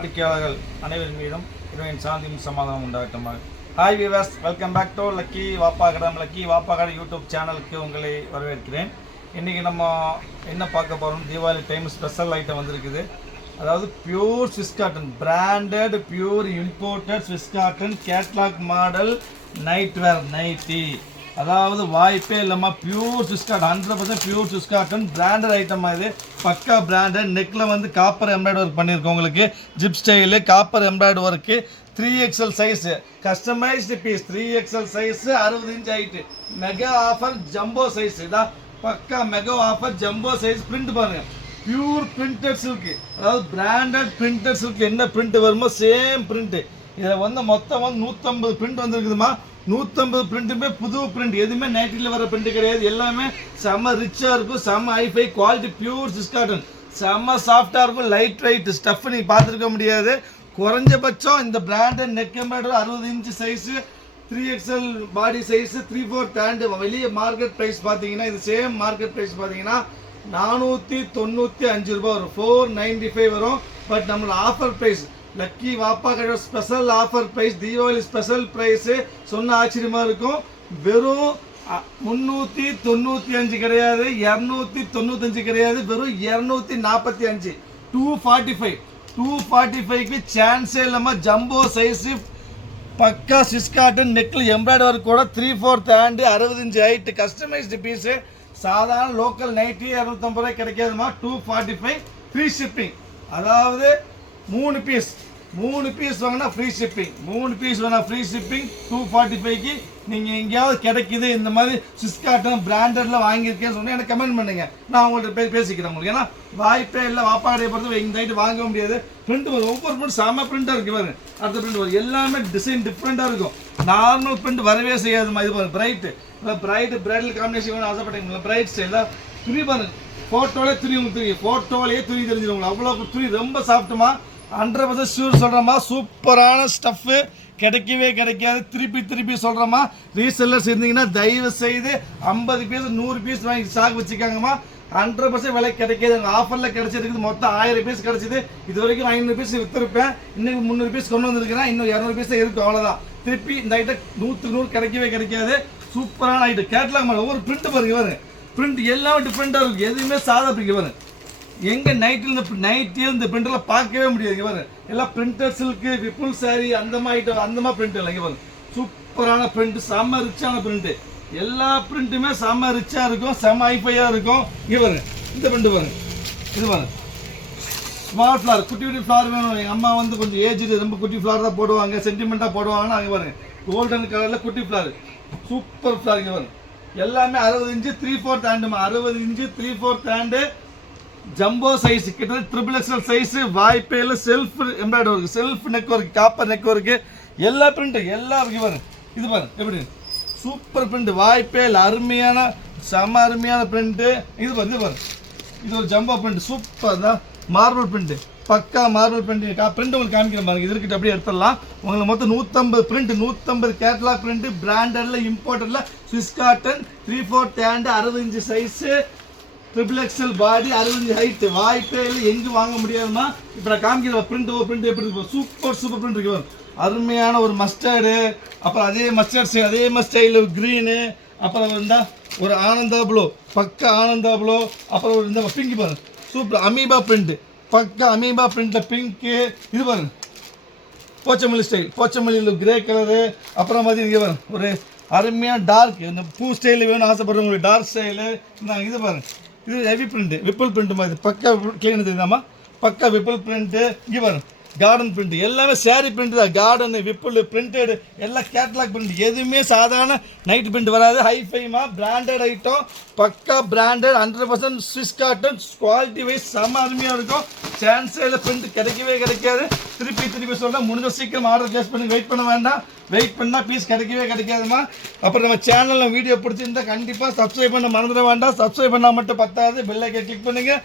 வாடிக்கையாளர்கள் அனைவரின் மீதும் இறைவனின் சாந்தியும் சமாதானம் உண்டாகட்டுமாக. Hi viewers, welcome back to Lucky வாப்பா கடம். லக்கி வாப்பா கடை யூடியூப் சேனலுக்கு உங்களை வரவேற்கிறேன். இன்றைக்கி நம்ம என்ன பார்க்க போகிறோம், தீபாவளி டைம் ஸ்பெஷல் ஐட்டம் வந்திருக்குது. அதாவது pure Swiss cotton, branded pure imported Swiss cotton catalogue model night wear nighty. அதாவது வாய்ப்பே இல்லாமல் pure Swiss cotton, 100% pure Swiss cotton branded item. இது பக்கா பிராண்டட். நெக்கில் வந்து காப்பர் எம்ப்ராய்டரி ஒர்க் பண்ணியிருக்கோம். உங்களுக்கு zip style copper embroidery work, 3XL size customised piece, 3XL size 60 inch height, mega offer jumbo size. இதான் பக்கா mega offer jumbo size. Print பாருங்கள், pure printed silk. அதாவது பிராண்டட் பிரிண்டட் சில்க் என்ன print வருமோ same print. இதில் வந்து மொத்தம் வந்து 150 பிரிண்ட் வந்துருக்குதுமா. 150 பிரிண்ட்டுமே புது பிரிண்ட், எதுவுமே நைட்டில் வர பிரிண்ட் கிடையாது. எல்லாமே செம்ம ரிச்சாக இருக்கும், செம்ம hifi quality, pure Swiss cotton, செம்ம சாஃப்டாக இருக்கும், லைட் வெயிட் ஸ்டஃப் நீங்கள் பார்த்துருக்க முடியாது. குறைஞ்சபட்சம் இந்த branded neck embroidery 60 inch size, 3XL பாடி சைஸு, 3/4 ஹேண்டு. வெளியே மார்க்கெட் ப்ரைஸ் பார்த்தீங்கன்னா, இது சேம் மார்க்கெட் ப்ரைஸ் பார்த்தீங்கன்னா 495 ரூபா வரும், 495 வரும். பட் நம்மளோட ஆஃபர் ப்ரைஸ் லக்கி வாப்பா கடை special offer price, Deepavali special price சொன்ன ஆச்சரியமாக இருக்கும். வெறும் 395 கிடையாது, 295 கிடையாது, வெறும் 245, 245க்கு சான்ஸே இல்லாமல் ஜம்போ சைஸு பக்கா ஸ்விஸ் காட்டன் நெக்கில் எம்ப்ராய்டரி ஒர்க் கூட 3/4 hand, 60 inch height, customised piece. சாதாரண லோக்கல் நைட்டி 250 ரூபாய் கிடைக்காதுமா. 245 ஃப்ரீ ஷிப்பிங். அதாவது 3 பீஸ் வாங்கினா ஃப்ரீ ஷிப்பிங், 3 பீஸ் வேணா ஃப்ரீ ஷிப்பிங். 245க்கு நீங்கள் எங்கேயாவது கிடைக்குது இந்த மாதிரி ஸ்விஸ் காட்டன் பிராண்டடில் வாங்கியிருக்கேன்னு சொன்னால் எனக்கு கமெண்ட் பண்ணுங்க, நான் உங்கள்கிட்ட பேசிக்கிறேன் உங்களுக்கு. ஏன்னா வாய்ப்பே இல்லை, வாப்பா கடையை பொறுத்து இந்த ஐட்டு வாங்க முடியாது. பிரிண்ட் வரும், ஒவ்வொரு பிரிண்ட் செம்ம பிரிண்டாக இருக்குது பாருங்க. அடுத்த பிரிண்ட் வரும், எல்லாமே டிசைன் டிஃப்ரெண்ட்டாக இருக்கும். நார்மல் பிரிண்ட் வரவே செய்யாதுமா. இது பாருங்க பிரைட்டு, பிரைடல் காம்பினேஷன் வேணும் ஆசைப்பட்டீங்களா? பிரைட் ஸ்டைலாக துணி பாருங்க, ஃபோட்டோலே துணி தெரிஞ்சிடும். அவ்வளோ துணி ரொம்ப சாஃப்ட்டுமா. 100% ஷூர் சொல்கிறோமா, சூப்பரான ஸ்டஃப்பு கிடைக்கவே கிடைக்காது. திருப்பி சொல்கிறோமா, ரீசெல்லர்ஸ் இருந்தீங்கன்னா தயவு செய்து 50 பீஸ் 100 பீஸ் வாங்கி ஸ்டாக் வச்சுக்காங்கம்மா. 100% விலை கிடைக்காது. எங்கள் ஆஃபரில் கிடைச்சிருக்குது, மொத்தம் 1000 பீஸ் கிடச்சிது. இது வரைக்கும் 500 பீஸ் விற்றுருப்பேன், இன்னும் 300 பீஸ் கொண்டு வந்திருக்கிறேன், இன்னும் 200 பீஸ் தான் இருக்கும், அவ்வளோதான். திருப்பி இந்த ஐட்டம் 100க்கு 100 கிடைக்கவே கிடைக்காது. சூப்பரான ஐட்டம் கேட்லாக் மாதிரி ஒவ்வொரு பிரிண்ட் பாருங்க, பிரிண்ட் எல்லாமே டிஃப்ரெண்ட்டாக இருக்கும், எதுவுமே சாதா பிரிக்க பாருங்க. எங்கே நைட்டில் இந்த பிரிண்டெல்லாம் பார்க்கவே முடியாது. இங்கே பாருங்க, எல்லாம் பிரிண்டட் சில்க்கு, விப்புல் சாரி அந்த மாதிரி ஐட்டம், அந்த மாதிரி பிரிண்ட் இல்லை. இங்கே பாருங்க, சூப்பரான பிரிண்ட், செம்ம ரிச்சான பிரிண்ட்டு. எல்லா பிரிண்ட்டுமே செம்ம ரிச்சாக இருக்கும், செம்ம ஹைஃபையாக இருக்கும். இங்கே பாருங்க, இந்த பிரிண்ட் பாருங்க, இது பாருங்க, ஸ்மால் ஃப்ளார், குட்டி ஃப்ளார் வேணும். எங்கள் அம்மா வந்து கொஞ்சம் ஏஜ்டு, ரொம்ப குட்டி ஃப்ளார் தான் போடுவாங்க, சென்டிமெண்ட்டாக போடுவாங்கன்னா அங்கே பாருங்க, கோல்டன் கலரில் குட்டி ஃப்ளார், சூப்பர் ஃப்ளார். இங்கே பாருங்க, எல்லாமே 60 இன்ச்சு 3/4 ஹேண்டுமா. 60 இன்ச்சு 3/4 ஹேண்டு ஜம்போ சைஸ், கிட்டத்தட்ட XXL சைஸு. வாய்ப்பேல self embroidery work, self neck work, copper neck work, எல்லா பிரிண்ட்டு எல்லாம் இருக்கு பாருங்க. இது பாருங்க எப்படி சூப்பர் பிரிண்ட், வாய்ப்பே இல்லை, அருமையான செம்ம அருமையான பிரிண்ட்டு. இது பாருங்க, இது ஒரு ஜம்போ பிரிண்ட், சூப்பர் தான். மார்பிள் பிரிண்ட்டு, பக்கா மார்பிள் பிரிண்ட். பிரிண்ட் உங்களுக்கு காமிக்கிறேன் பாருங்க, இது இருக்கிட்ட அப்படியே எடுத்துடலாம். உங்களுக்கு மொத்தம் 150 பிரிண்ட், 150 கேட்லாக் பிரிண்ட், பிராண்டடில் இம்போர்ட்டடில் Swiss cotton, 3/4 hand, 60 inch size, XXL body, 60 inch height. வாய்ப்பே இல்லை, எங்கே வாங்க முடியாதுமா. இப்போ நான் காமிக்கிற பிரிண்ட், ஒரு பிரிண்ட் எப்படி இருக்கும், சூப்பர் பிரிண்ட் இருக்கு. அருமையான ஒரு மஸ்டர்டு, அப்புறம் அதே மஸ்டைல் க்ரீனு, அப்புறம் இருந்தால் ஒரு ஆனந்தா ப்ளூ, பக்கா ஆனந்தா ப்ளூ, அப்புறம் ஒரு இந்த பிங்க் பாருங்க, சூப்பர் அமீபா பிரிண்ட், பக்கா அமீபா பிரிண்ட்டில் பிங்க்கு. இது பாருங்க போச்சமல்லி ஸ்டைல், போச்சமல்லியில் கிரே கலரு. அப்புறம் பார்த்தீங்கன்னா பாருங்க ஒரு அருமையான டார்க், இந்த பூ ஸ்டைலில் வேணும்னு ஆசைப்படுறவங்களுக்கு டார்க் ஸ்டைலு. நான் இது பாருங்க, இது ஹெவி பிரிண்ட்டு, விப்புல் பிரிண்ட் மாதிரி, பக்கா கிளீன் தெரியுதாம்மா, பக்கா விப்புல் பிரிண்ட்டு. இங்கே பாருங்க கார்டன் பிரிண்ட், எல்லாமே சாரி பிரிண்ட் தான். கார்டனு, விப்புல், பிரிண்டடு, எல்லாம் கேட்லாக் பிரிண்ட், எதுவுமே சாதாரண நைட் பிரிண்ட் வராது. ஹைஃபைமா பிராண்டட் ஐட்டம், பக்கா branded, 100% Swiss cotton, quality wise செம்ம அருமையாக இருக்கும். சான்ஸே இல்லை, பிரிண்ட் கிடைக்கவே கிடைக்காது. திருப்பி சொல்கிறேன், முடிஞ்ச சீக்கிரம் ஆர்டர் பிளேஸ் பண்ணி வெயிட் பண்ண வேண்டாம். வெயிட் பண்ணால் பீஸ் கிடைக்கவே கிடைக்காதுமா. அப்புறம் நம்ம சேனலில் வீடியோ பிடிச்சிருந்தா கண்டிப்பாக சப்ஸ்கிரைப் பண்ண மறந்துட வேண்டாம். சப்ஸ்கிரைப் பண்ணால் மட்டும் பத்தாது, பெல் ஐக்கன் கிளிக் பண்ணுங்கள்.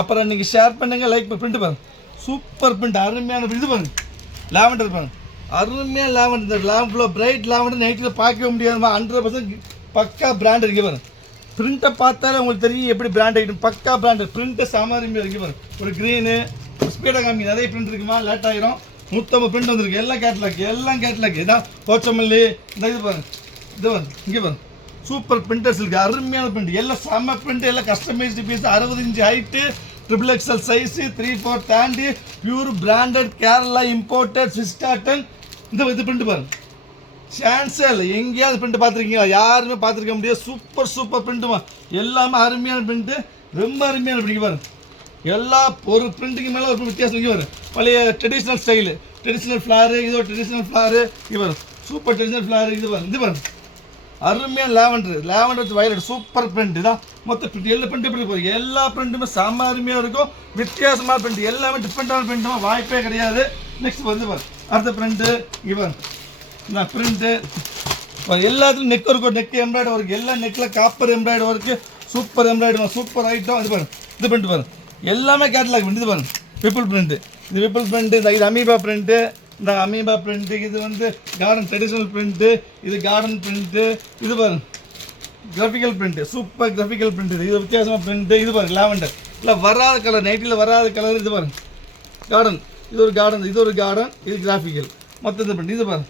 அப்புறம் நீங்கள் ஷேர் பண்ணுங்கள், லைக் பிரிண்ட் பாருங்க, சூப்பர் பிரிண்ட், அருமையான இது பாருங்க, லாவெண்டர் பாருங்க, அருமையான லாவெண்டர், லாவெண்டர் பிரைட் லாவெண்டர் நைட்டில் பார்க்கவே முடியாதுமா. 100% பக்கா பிராண்ட் இருக்கு பாருங்க. பிரிண்ட்டை பார்த்தாலே உங்களுக்கு தெரியும் எப்படி பிராண்ட் ஐட்டம், பக்கா பிராண்டு. பிரிண்ட்டை சாமாரியம் இருக்கு பாருங்க, ஒரு க்ரீனு, ஸ்பீடாக காமிங்க, நிறைய பிரிண்ட் இருக்குமா, லேட் ஆயிரும். 150 பிரிண்ட் வந்துருக்கு, எல்லாம் கேட்லாக் இதான் போச்சமல்லி. இந்த இது பாருங்க, இது வந்து இங்கே பாருங்க, சூப்பர் பிரிண்டர்ஸ் இருக்குது, அருமையான பிரிண்ட், எல்லாம் செம்ம பிரிண்ட், எல்லாம் customised piece. 60 inch height, XXL size, 3/4 hand, pure branded Kerala imported Swiss cotton. இந்த இது பிரிண்ட் பாருங்க, சான்ஸே இல்லை, எங்கேயாவது பிரிண்ட் பார்த்துருக்கீங்களா? யாருமே பார்த்துருக்க முடியாது. சூப்பர் பிரிண்ட்டுமா, எல்லாமே அருமையான பிரிண்ட்டு, ரொம்ப அருமையான பிரிண்ட் பாருங்க. எல்லா ஒரு பிரிண்ட்டுக்கு மேலே ஒரு வித்தியாசம் இங்கே வரும். பழைய ட்ரெடிஷ்னல் ஸ்டைலு, ட்ரெடிஷ்னல் ஃப்ளாரு, இது ஒரு ட்ரெடிஷ்னல் ஃப்ளாரு இங்கே வரும், சூப்பர் ட்ரெடிஷ்னல் ஃப்ளாரு. இது பாருங்க அருமையான lavender with violet, super print தான். மொத்த பிரிண்ட் எல்லா பிரிண்ட் எப்படி போகுது, எல்லா பிரிண்ட்டுமே செம்ம அருமையாக இருக்கும். வித்தியாசமான பிரிண்ட், எல்லாமே டிஃப்ரெண்ட்டான பிரிண்ட்டுமா, வாய்ப்பே கிடையாது. நெக்ஸ்ட் வந்து பாருங்க, அடுத்த பிரிண்ட்டு இங்கே பாருங்க, நான் பிரிண்ட்டு எல்லாத்துலையும் நெக் இருக்கும், நெக் எம்ப்ராய்டரி ஒர்க், எல்லா நெக்கில் copper embroidery work, super embroidery, super item. இது பாருங்க, இது பிரிண்ட் பாருங்க, எல்லாமே கேட்டலாக் பிரிண்ட். இது பாருங்க விப்புல் பிரிண்ட்டு, இது விப்புல் பிரிண்ட்டு. இது அமீபா பிரிண்ட்டு, இந்த அமீபா பிரிண்ட்டு. இது வந்து கார்டன் ட்ரெடிஷ்னல் பிரிண்ட்டு, இது கார்டன் பிரிண்ட்டு. இது பாருங்க graphical print, super graphical print. இது வித்தியாசமாக பிரிண்ட்டு. இது பாருங்க லாவெண்டர், இல்லை வராத கலர், நைட்டில் வராத கலர். இது பாருங்க கார்டன், இது ஒரு கார்டன், இது கிராஃபிக்கல். மொத்தம் இது பிரிண்ட். இது பாருங்க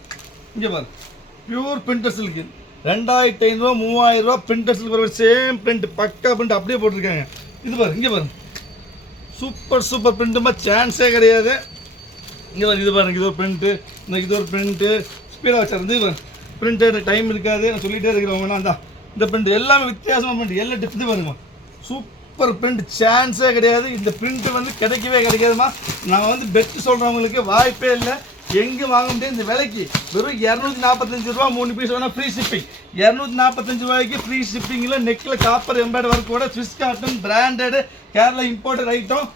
இங்கே பாருங்க, pure printer silk, 2500 3000 printer silk, same print, பக்கா பிரிண்ட் அப்படியே போட்டிருக்காங்க. இது பாருங்க இங்கே பாருங்க, சூப்பர் பிரிண்ட்டுமா, சான்ஸே கிடையாது. இங்கே பாருங்க, இது பாருங்க, இது ஒரு பிரிண்ட்டு, இது ஒரு பிரிண்ட்டு, ஸ்பீடாக வச்சிருந்து. இது பாருங்க பிரிண்ட்டு, டைம் இருக்காது, நான் சொல்லிகிட்டே இருக்கிறவங்கன்னா தான் இந்த பிரிண்ட், எல்லாமே வித்தியாசமாக பிரிண்ட், எல்லாம் டிஃப்ரெண்ட் பாருங்கம்மா, சூப்பர் பிரிண்ட், சான்ஸே கிடையாது. இந்த பிரிண்ட்டு வந்து கிடைக்கவே கிடைக்காதுமா. நான் வந்து பெஸ்ட்டு சொல்கிறவங்களுக்கு வாய்ப்பே இல்லை, எங்கே வாங்க முடியாது. இந்த விலைக்கு வெறும் 245 ரூபா, 3 பீஸ் வேணால் ஃப்ரீ ஷிப்பிங். 245 ரூபாய்க்கு ஃப்ரீ ஷிப்பிங்கில் நெக்கில் காப்பர் எம்ப்ராய்டரி ஒர்க்கோட Swiss cotton branded Kerala imported item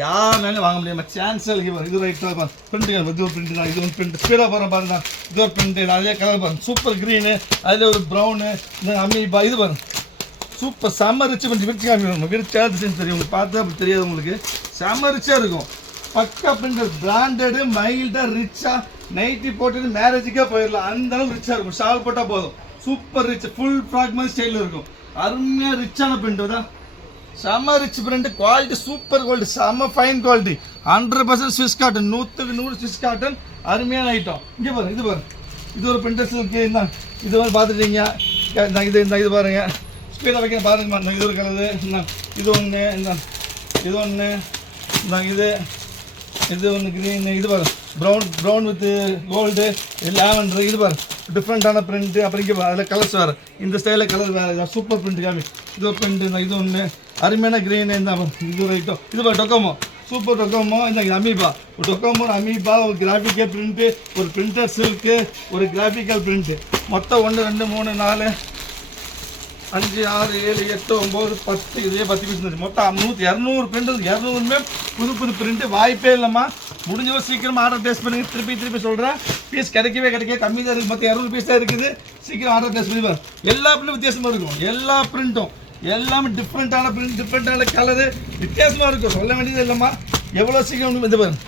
யாருனாலும் வாங்க முடியாமல், சான்ஸ் இல்லை. இது ஒரு ஐட்டம் பிரிண்ட்டு, இது ஒரு பிரிண்ட் தான், இது ஒரு பிரிண்ட். ஸ்பீடாக போகிறோம் பாருங்க, இது ஒரு பிரிண்ட்டு, அதே கலர் பாருங்க, சூப்பர் க்ரீனு, அதில் ஒரு ப்ரௌனு, இந்த அமீபா. இது பாருங்க சூப்பர் செம்ம ரிச்சு பிரிண்ட், விரிச்சு காமிக்கணும், விரிச்சா டிசைன் தெரியும் உங்களுக்கு, பார்த்தா அப்படி தெரியாது உங்களுக்கு, செம்ம ரிச்சாக இருக்கும். பக்கா பிரிண்டர், பிராண்டடு, மைல்டாக, ரிச்சாக, நைட்டி போட்டுட்டு மேரேஜுக்கே போயிடலாம், அந்த அளவுக்கு ரிச்சாக இருக்கும். ஷால் போட்டால் போதும், சூப்பர் ரிச், ஃபுல் ஃப்ராக் மாதிரி ஸ்டைலில் இருக்கும். அருமையாக ரிச்சான பிரிண்ட்டு தான், செம்ம rich print, quality super quality, செம்ம ஃபைன் குவாலிட்டி, 100% ஸ்விஸ் காட்டன், 100க்கு 100 ஸ்விஸ் காட்டன், அருமையான ஐட்டம். இங்கே பாருங்க, இது பாருங்க, இது ஒரு பிரிண்டர் சில்க்கு. இந்த இது வந்து பார்த்துட்டீங்க, இது பாருங்க, ஸ்பீடாக வைக்க பாருங்க, இது ஒரு கலரு, இது ஒன்று, இது ஒன்று, இது ஒன்று க்ரீன். இது பாருங்க ப்ரௌன் வித் கோல்டு, லேவண்டர். இது பாருங்க டிஃப்ரெண்ட்டான பிரிண்ட்டு. அப்புறம் இங்கே அதில் கலர்ஸ் வேறு, இந்த ஸ்டைலில் கலர் வேறு, சூப்பர் பிரிண்ட் காமி. இது ஒரு பிரிண்ட்டு, இது ஒன்று அருமையான க்ரீன். இந்த இது ஒரு ஐட்டம். இது பாரு டொக்கோமோ, சூப்பர் டொக்கோமோ. இந்த அமீபா, ஒரு டொக்கோமோ, அமீபா, ஒரு கிராஃபிக்கல் பிரிண்ட்டு, ஒரு பிரிண்டர் சில்க்கு, ஒரு கிராஃபிக்கல் பிரிண்ட்டு. மொத்தம் 1 2 3 4 5 6 7 8 9 10, இதே 10 பீஸ் இருந்துச்சு. மொத்தம் 200 பிரிண்ட், 200மே புது பிரிண்ட்டு. வாய்ப்பே இல்லைம்மா, முடிஞ்சவோ சீக்கிரம் ஆர்டர் பிளேஸ் பண்ணுங்க. திருப்பி சொல்கிறேன், பீஸ் கிடைக்கவே கம்மி தான் இருக்குது. மொத்தம் 200 பீஸ் தான் இருக்குது. சீக்கிரம் ஆர்டர் பிளேஸ் பண்ணி பாருங்க. எல்லா பிரிண்ட்டும் வித்தியாசமாக இருக்கும், எல்லா பிரிண்ட்டும் எல்லாமே டிஃப்ரெண்ட்டான பிரிண்ட், டிஃப்ரெண்ட்டான கலரு, வித்தியாசமாக இருக்கும். சொல்ல வேண்டியது இல்லைம்மா, எவ்வளோ சீக்கிரம் இது பாருங்க,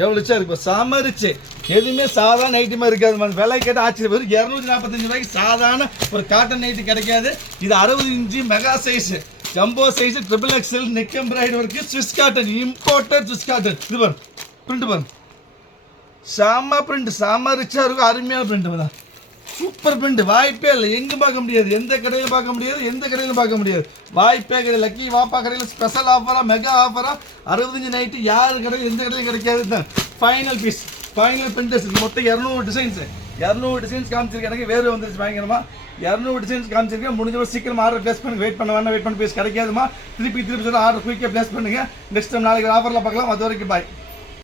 எவ்வளோ ரிச்சாக இருக்கும், செம ரிச்சு. எதுவுமே சாதாரண நைட்டுமா இருக்காது. விலை கேட்டு ஆச்சரியம், வெறும் 245 ரூபாய்க்கு சாதாரண ஒரு காட்டன் நைட்டு கிடைக்காது. இது 60 inch mega size, jumbo size, XXL neck embroidery work, Swiss cotton, imported Swiss cotton. இது பாருங்க பிரிண்ட் பாருங்க, செம பிரிண்ட், செம ரிச்சாக இருக்கும், அருமையான பிரிண்ட் தான், சூப்பர் பிரிண்ட். வாய்ப்பே இல்லை, எங்கே பார்க்க முடியாது, எந்த கடையில் பார்க்க முடியாது, எந்த கடையிலும் பார்க்க முடியாது. வாய்ப்பே கிடையாது. லக்கி வாப்பா கடையில் ஸ்பெஷல் ஆஃபராக, மெகா ஆஃபராக 65 நைட்டு யார் கடையில் எந்த கடையிலும் கிடைக்காது தான். Final piece, final printers. மொத்தம் 200 டிசைன்ஸ் காமிச்சிருக்கேன். எனக்கு வேறு வந்துருச்சு பயங்கரமா. 200 டிசைன்ஸ் காமிச்சிருக்கேன். முடிஞ்சவரை சீக்கிரம் ஆர்டர் பிளேஸ் பண்ணி வெயிட் பண்ண பீஸ் கிடைக்காதுமா. திருப்பி சொல்ல ஆர்டர் குயிக்காக பிளேஸ் பண்ணுங்க. நெக்ஸ்ட் டைம் நாளைக்கு ஆஃபரில் பார்க்கலாம். அது வரைக்கும் பாய்.